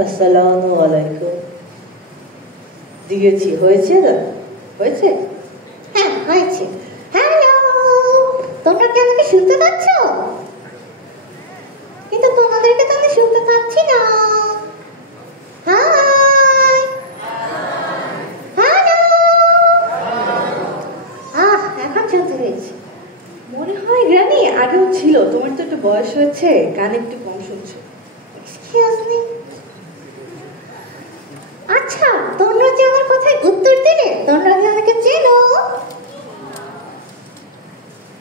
আসসালামু আলাইকুম। দিয়েছি, হয়েছে না? হয়েছে? হ্যাঁ হয়েছে। হ্যালো, তোমরা কি আমাকে শুনতে পাচ্ছ? কিন্তু তোমাদেরকে তো আমি শুনতে পাচ্ছি না। Hi, hello. এখন শুনতে পেয়েছি। মনে হয় গ্রানি আগেও ছিল, তোমার তো একটু বয়স হয়েছে, গান একটু কম শুনছো। Excuse me. আচ্ছা, তোমরা যে আমার কথায় উত্তর দিলে, তোমরা কি আমাকে চেনো?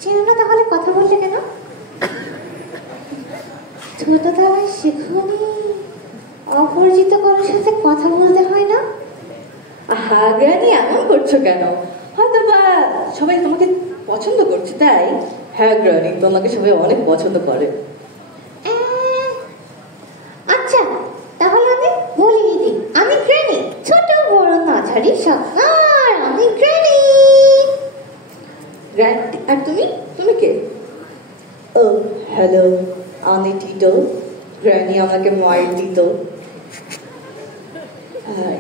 চেনো না তাহলে কথা বললে কেন? ছোটবেলায় শেখনি অপরিচিত কারোর সাথে কথা বলতে হয় না? আহা গ্রানি, এমন করছো কেন? হয়তো বা সবাই তোমাকে পছন্দ করছে তাই। হ্যাঁ গ্রানি, তোমাকে সবাই অনেক পছন্দ করে। আচ্ছা, তাহলে আমি বলিয়ে দিই, আমি গ্র্যানি, ছোট বড় নাছাড়ি সব। আর আমি গ্র্যানি। গ্র্যান্ড, আর তুমি তুমি কে? ও হ্যালো, আমি টিটো। গ্র্যানি আমাকে মায়ের দিত।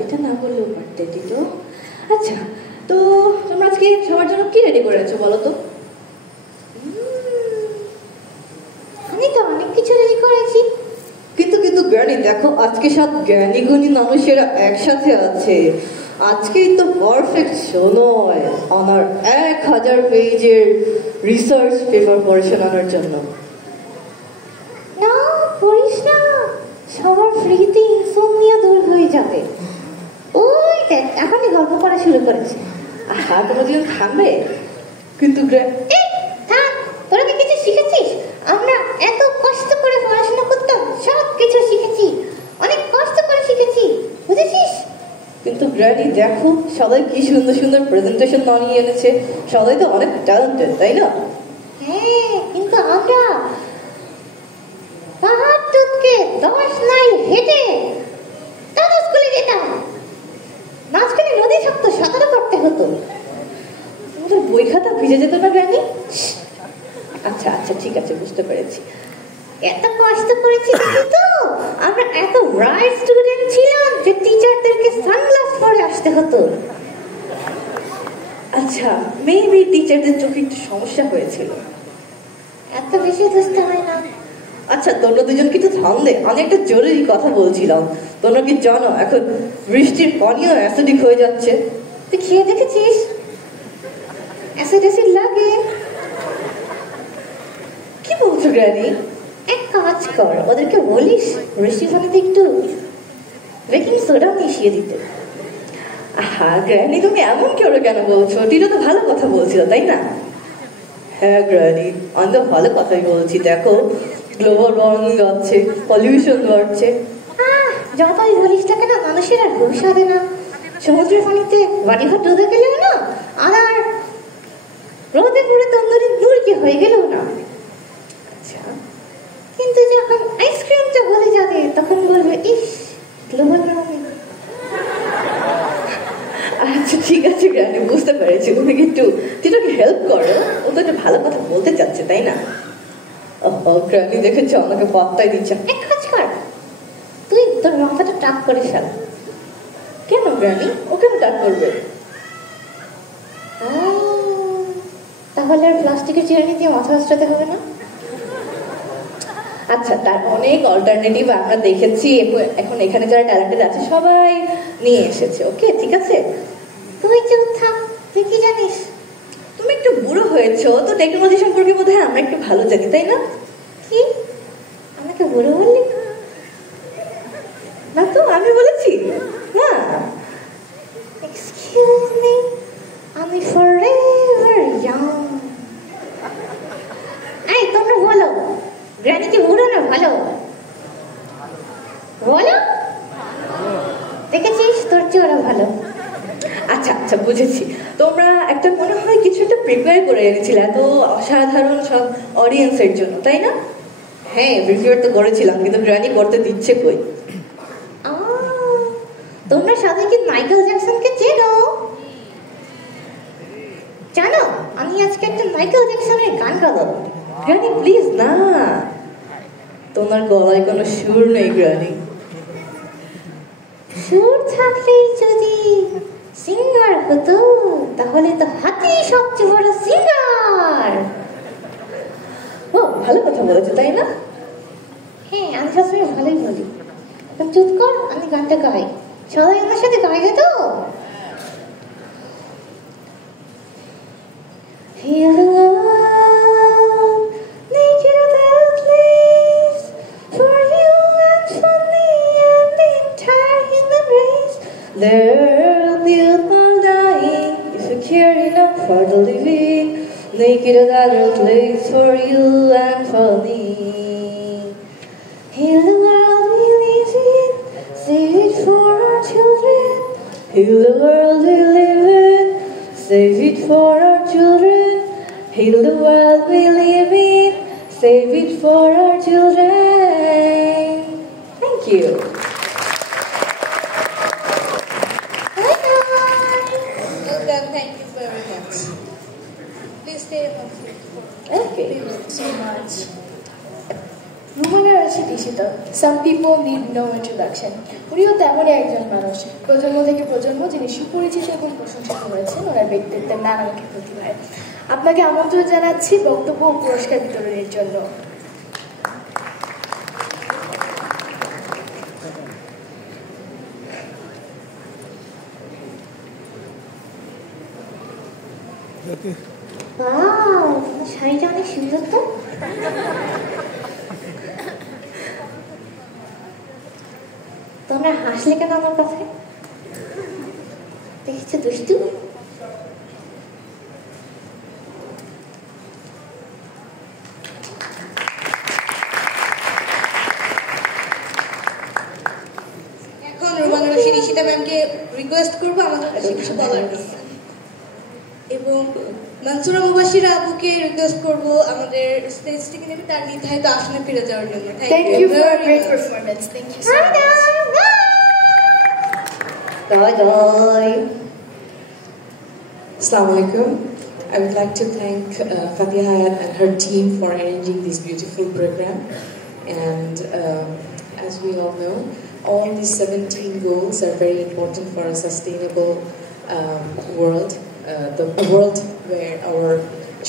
এটা না বললেও পারতে টিটো। আচ্ছা, তো তোমরা আজকে সবার জন্য কি রেডি করেছো বলো তো? আমি তো অনেক কিছু রেডি করেছি। কিন্তু কিন্তু গ্র্যানি দেখো, আজকে সব জ্ঞানী গুণী মানুষেরা একসাথে আছে। আজকেই তো পারফেক্ট সময় আমার 1000 পেজের রিসার্চ পেপার পড়ে শোনানোর জন্য। না, করিস না, সবার ফ্রিতে ইনসোমনিয়া দূর হয়ে যাবে। ওই দেখ, এখনই গল্প করা শুরু করেছে। আহা, তোমরা দুজন থামবে? কিন্তু এই, থাক, তোরা কি কিছু শিখেছিস? আমরা এত কষ্ট করে পড়াশোনা করতাম, সব কিছু শিখেছি, অনেক কষ্ট করে শিখেছি, বুঝেছিস? কিন্তু গ্র্যানি দেখো, সবাই কি সুন্দর সুন্দর প্রেজেন্টেশন বানিয়ে এনেছে। সবাই তো অনেক ট্যালেন্টেড, তাই না? হ্যাঁ, কিন্তু আমরা পাহাড় টুটকে 10 মাইল হেঁটে তবে স্কুলে যেতাম। মাঝখানে নদী থাকতো, সাঁতার করতে হতো। তোমাদের বই খাতা ভিজে যেত না গ্র্যানি? আচ্ছা আচ্ছা, ঠিক আছে, বুঝতে পেরেছি। এত কষ্ট করেছি তো, আমরা এত ব্রাইট স্টুডেন্ট ছিলাম যে টিচারদেরকে সানগ্লাস পরে আসতে হতো। আচ্ছা, মেবি টিচারদের চোখে একটু সমস্যা হয়েছিল। এত বেশি দুষ্ট হয় না। আচ্ছা, তোমরা দুজন কিন্তু থামলে, আমি একটা জরুরি কথা বলছিলাম। তোমরা কি জানো এখন বৃষ্টির পানিও অ্যাসিডিক হয়ে যাচ্ছে? তুই খেয়ে দেখেছিস? অ্যাসিড অ্যাসিড লাগে। কি বলছো গ্র্যানি? এক কাজ কর, ওদেরকে বলিস বৃষ্টির পানিতে একটু বেকিং সোডা মিশিয়ে দিতে। আহা গ্র্যানি, তুমি এমন করে কেন বলছো? টিটো তো ভালো কথা বলছিল, তাই না? হ্যাঁ গ্র্যানি, আমি তো ভালো কথাই বলছি। দেখো, গ্লোবাল ওয়ার্মিং হচ্ছে, পলিউশন বাড়ছে। যতই বলিস না কেন, মানুষের আর হুঁশ হবে না। সমুদ্রের পানিতে বাড়িঘর ডুবে গেলেও না, আর রোদে পুড়ে তন্দুরি মুরগি হয়ে গেলেও না। আচ্ছা, কিন্তু যখন আইসক্রিমটা গলে যাবে, তখন বলবে ইস, গ্লোবাল ওয়ার্মিং। আচ্ছা ঠিক আছে গ্র্যানি, বুঝতে পেরেছি। তুমি একটু টিটোকে হেল্প করো, ও তো একটা ভালো কথা বলতে চাচ্ছে, তাই না? ও গ্র্যানি, দেখেছো আমাকে পাত্তাই দিচ্ছে। এক কাজ কর, তুই তোর মাথাটা টাপ করে ফেল। কেন গ্র্যানি? ও কেন টাক করবে? তাহলে আর প্লাস্টিকের চিরুনি দিয়ে মাথা আসতে হবে না। আচ্ছা, তার অনেক অল্টারনেটিভ আমরা দেখেছি। এখন এখানে যারা ট্যালেন্টেড আছে সবাই নিয়ে এসেছে। ওকে, ঠিক আছে। তুই চুপ থাক, তুই কি জানিস? তুমি একটু বুড়ো হয়েছো তো, টেকনোলজি সম্পর্কে বোধহয় আমরা একটু ভালো জানি, তাই না? কি আমাকে বুড়ো বললি? না তো, আমি বলেছি না। এক্সকিউজ মি, আমি ফরএভার ইয়াং। এই তোমরা বলো, গ্র্যানি কি বুড়ো না ভালো? বলো। দেখেছিস, তোর চেয়ে ওরা ভালো। আচ্ছা আচ্ছা, বুঝেছি। তোমরা একটা মনে হয় কিছু একটা প্রিপেয়ার করে এনেছিলে এত অসাধারণ সব অডিয়েন্সের জন্য, তাই না? হ্যাঁ, প্রিপেয়ার তো করেছিলাম, কিন্তু গ্র্যানি করতে দিচ্ছে কই। তোমরা সবাই কি মাইকেল জ্যাকসনকে চেনো? জানো, আমি আজকে একটা মাইকেল জ্যাকসনের গান গাবো। গ্র্যানি প্লিজ না, তোমার গলায় কোনো সুর নেই গ্র্যানি। সুর থাকলেই যদি সিঙ্গার হতো তাহলে তো হাতি সবচেয়ে বড় সিঙ্গার। ও ভালো কথা বলেছে তাই না? হ্যাঁ, আমি সবসময় ভালোই বলি। তুমি চুপ কর, আমি গানটা গাই। সবাই আমার সাথে গাইবে তো? Feel the love, naked without leaves, for you and for me and the entire human race. There will not dying if you care enough for the living. Naked without legs for you and for me. Heal the world we live in, save it for our children. Heal the world we live in, save it for our children. Heal the world we live in, save it for our children. Thank you. Welcome, thank you very much. Please stay on the floor. Okay. Thank you so much. Rumana Rashid Ishita, some people need no introduction. উনিও তেমনই একজন মানুষ, প্রজন্ম থেকে প্রজন্ম যিনি সুপরিচিত এবং প্রশংসিত হয়েছেন ওনার ব্যক্তিত্বের নানামুখী প্রতিভায়। আপনাকে আমন্ত্রণ জানাচ্ছি বক্তব্য ও পুরস্কার বিতরণের জন্য। ওয়াও, শাড়িটা অনেক সুন্দর তো। তোমরা হাসলে কেন আমার কাছে? দেখেছো দুষ্টু? এখন রুমানা রশিদ ঈশিতা ম্যামকে রিকোয়েস্ট করবো আমাদের কাছে কিছু বলার জন্য, এবং মনসুরা মুবাশিরা আপুকে রিকোয়েস্ট করবো আমাদের স্টেজ থেকে নেমে তার নির্ধারিত আসনে ফিরে যাওয়ার জন্য। Thank you for a great performance. Thank you so much. Bye bye. Assalamu alaikum. I would like to thank Fatiha and her team for arranging this beautiful program. And as we all know, all these 17 goals are very important for a sustainable world, the world where our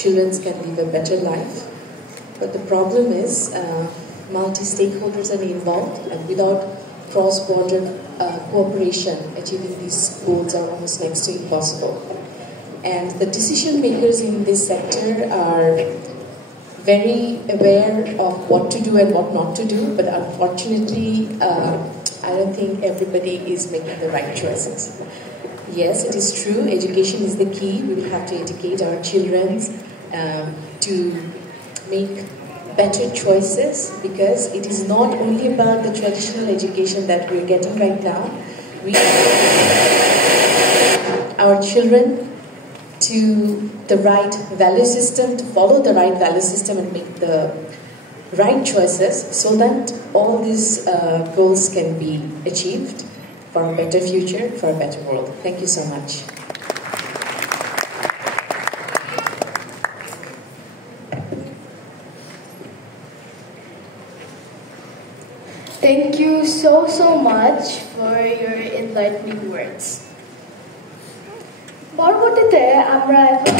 children can live a better life. But the problem is multi-stakeholders are involved, and without cross-border cooperation, achieving these goals are almost next to impossible. And the decision makers in this sector are very aware of what to do and what not to do, but unfortunately, I don't think everybody is making the right choices. Yes, it is true, education is the key. We will have to educate our children to make better choices, because it is not only about the traditional education that we're getting right now. We our children to the right value system, to follow the right value system and make the right choices so that all these goals can be achieved for a better future, for a better world. Thank you so much. Thank you so much for your enlightening words. পরবর্তীতে আমরা এখন